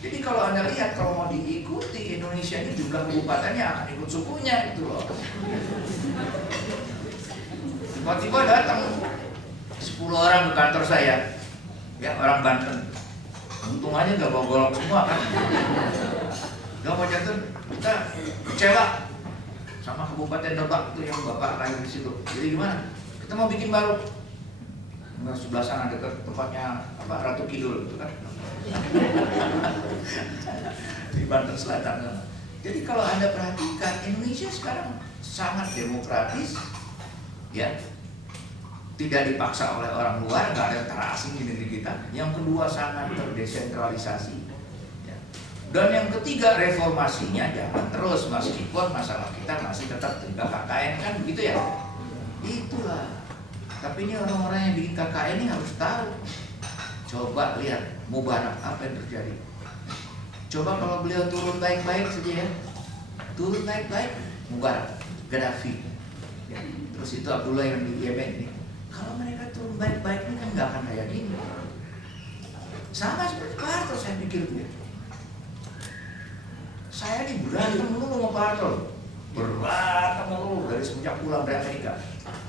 Jadi kalau Anda lihat, kalau mau diikuti Indonesia ini jumlah kabupatennya akan ikut sukunya itu loh. Tiba-tiba datang 10 orang ke kantor saya, ya orang Banten. Untung aja nggak bawa golok semua kan. Gak mau jatuh, kita kecewa sama Kabupaten Lebak itu yang Bapak lahir di situ. Jadi gimana? Kita mau bikin baru. Nah, sebelah sana dekat tempatnya Ratu Kidul itu kan. Di Banten Selatan. Jadi kalau Anda perhatikan, Indonesia sekarang sangat demokratis, ya, tidak dipaksa oleh orang luar, nggak ada terasing di negeri kita. Yang kedua, sangat terdesentralisasi, ya. Dan yang ketiga, reformasinya jangan terus, meskipun masalah kita masih tetap tinggal KKN kan begitu ya. Itulah. Tapi ini orang-orang yang bikin KKN ini harus tahu. Coba lihat Mubarak apa yang terjadi. Coba kalau beliau turun baik-baik saja ya, turun baik-baik, Mubarak, Gaddafi, ya. Terus itu Abdullah yang di Yemen ini. Kalau mereka turun baik-baik ini kan nggak akan kayak gini. Sama seperti Pak Harto saya pikir dia. Saya ini berantem dulu sama Pak Harto, berantem dulu dari semenjak pulang dari Amerika.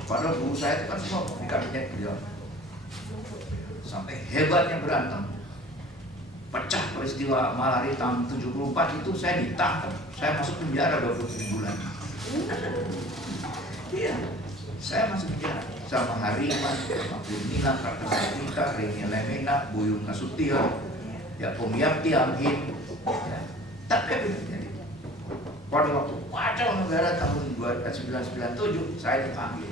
Padahal guru saya itu kan semua di kabinet beliau. Sampai hebatnya berantem. Pecah peristiwa Malari tahun 74 itu saya ditangkap. Saya masuk penjara 20 bulan. Iya, saya masuk penjara sama Hariman, sama Purnila, Kartasasmita, Reni Lemena, Buyung Nasution, ya Om Yapti, Amhin, ya. Tapi jadi pada waktu Wacau Negara tahun 1997 saya dipanggil.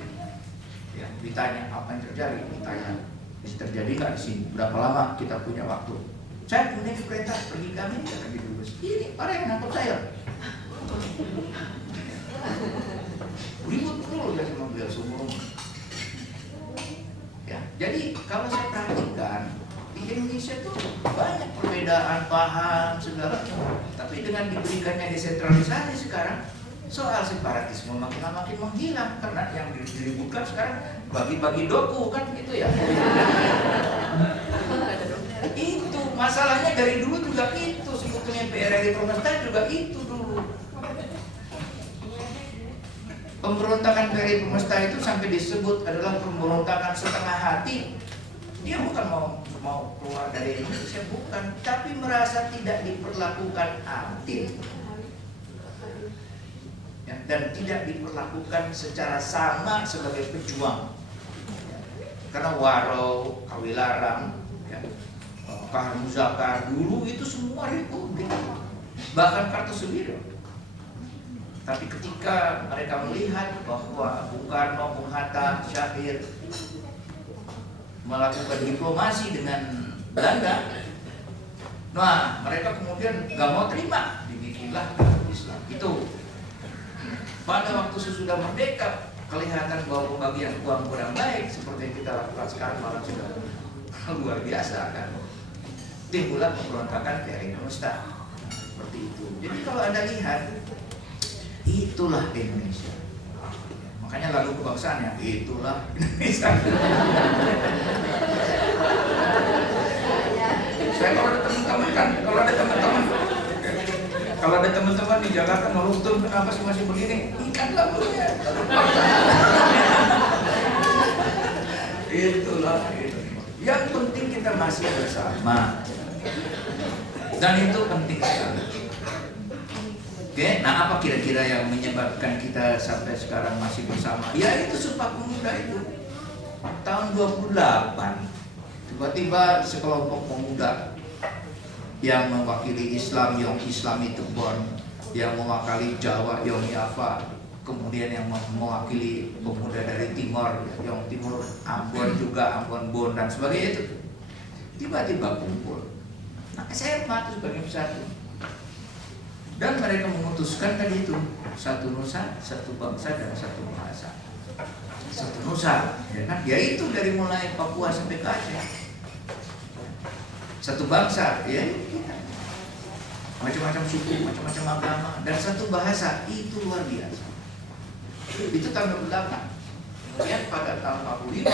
Ya, ditanya apa yang terjadi, ditanya bisa terjadi nggak di sini, berapa lama kita punya waktu. Saya kemudian diperintah pergi ke Amerika lagi dulu. Ini para yang nangkep saya. Ribut dulu dari mobil semua. Ya, jadi kalau saya perhatikan di Indonesia itu banyak perbedaan paham segala, tapi dengan diberikannya desentralisasi sekarang, soal separatisme makin menghilang karena yang diributkan sekarang bagi-bagi doku kan gitu ya. Itu masalahnya dari dulu juga itu, sebetulnya PRRI Permesta juga itu dulu. Pemberontakan PRRI Permesta itu sampai disebut adalah pemberontakan setengah hati. Dia bukan mau keluar dari Indonesia, bukan, tapi merasa tidak diperlakukan adil. Ya, dan tidak diperlakukan secara sama sebagai pejuang. Ya, karena Waro, Kawilarang, ya, Kahar Muzakar dulu itu semua republik, bahkan Kartosuwiryo. Tapi ketika mereka melihat bahwa Bung Karno, Bung Hatta, Syahir melakukan diplomasi dengan Belanda, nah mereka kemudian nggak mau terima, dibikinlah Islam itu. Pada waktu sesudah merdeka, kelihatan bahwa pembagian uang kurang baik seperti yang kita lakukan sekarang, malah sudah luar biasa kan. Timbullah pemberontakan PRRI Permesta seperti itu. Jadi kalau Anda lihat, itulah Indonesia. Makanya lagu kebangsaannya, itulah Indonesia. Saya kalau ada teman-teman kan, kalau ada teman-teman di Jakarta mau nonton kenapa sih masih begini? Ikan lagunya. Itulah itu. Yang penting kita masih bersama. Dan itu penting sekali. Oke, nah apa kira-kira yang menyebabkan kita sampai sekarang masih bersama? Ya itu Sumpah Pemuda itu. Tahun 28 tiba-tiba sekelompok pemuda yang mewakili Islam, Yong Islam itu Bon, yang mewakili Jawa, Yong Yafa, kemudian yang mewakili pemuda dari Timor, Yong Timur, Ambon juga, Ambon Bon dan sebagainya itu tiba-tiba kumpul. Nah, saya mati sebagai satu. Dan mereka memutuskan tadi itu, satu nusa, satu bangsa dan satu bahasa. Satu nusa, ya kan? Yaitu dari mulai Papua sampai ke Aceh. Satu bangsa, ya kita. Macam-macam suku, macam-macam agama, dan satu bahasa, itu luar biasa. Itu tahun 28. Kemudian pada tahun 45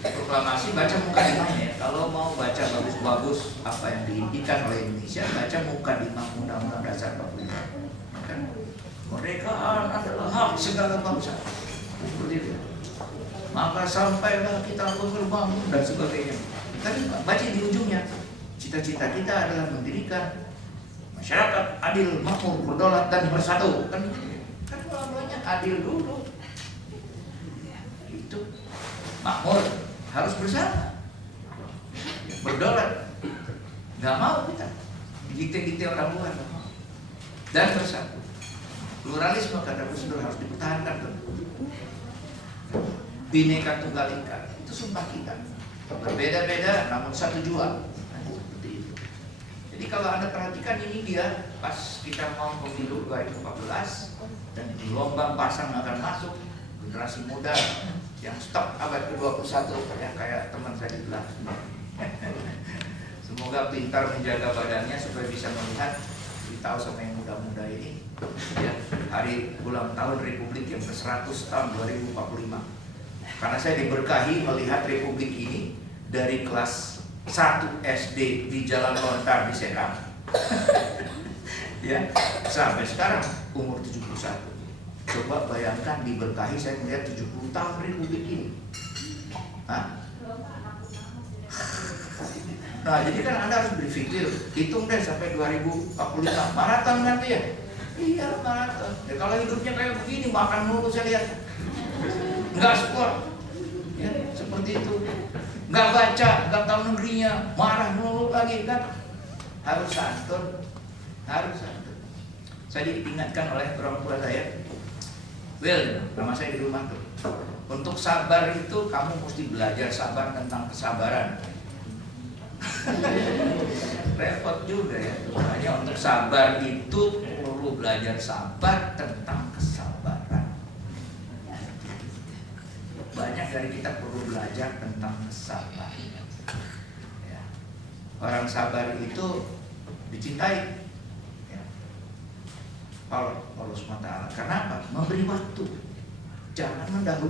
proklamasi baca mukadimahnya ya. Kalau mau baca bagus-bagus apa yang diinginkan oleh Indonesia, baca mukadimah Undang-Undang Dasar 45. Kan kemerdekaan adalah hak segala bangsa. Seperti itu. Maka sampailah kita berbangun dan sebagainya. Tapi baca di ujungnya, cita-cita kita adalah mendirikan masyarakat adil, makmur, berdaulat dan bersatu. Kan mulanya adil dulu. Itu makmur harus bersama. Berdaulat. Nggak mau kita gite-gite orang luar. Dan bersatu. Pluralisme kata Gus Dur harus dipertahankan tuh. Bhinneka Tunggal Ika itu sumpah kita. Berbeda-beda namun satu jua. Seperti itu. Jadi kalau Anda perhatikan ini dia pas kita mau pemilu 2014 dan gelombang pasang akan masuk, generasi muda yang stok abad ke-21 yang kayak teman saya bilang. Semoga pintar menjaga badannya supaya bisa melihat, tahu sama yang muda-muda ini ya, hari ulang tahun Republik yang ke-100 tahun 2045. Karena saya diberkahi melihat Republik ini dari kelas 1 SD di Jalan Lontar di Serang ya, sampai sekarang umur 71. Coba bayangkan diberkahi saya melihat 70 tahun Republik ini. Hah? Nah, jadi kan Anda harus berpikir, hitung deh sampai 2045, maraton nanti ya? Iya, maraton. Ya, kalau hidupnya kayak begini, makan mulu saya lihat. Nggak sport, ya, seperti itu. Nggak baca, nggak tahu negerinya, marah mulu lagi kan? Harus santun, harus santun. Saya diingatkan oleh orang tua saya, Will, nama saya di rumah tuh. Untuk sabar itu kamu mesti belajar sabar tentang kesabaran. Repot juga ya. Makanya untuk sabar itu perlu belajar sabar tentang kesabaran. Banyak dari kita perlu belajar tentang kesabaran. Ya. Orang sabar itu dicintai. Ya. Allah SWT. Karena apa? Memberi waktu. Jangan mendahului.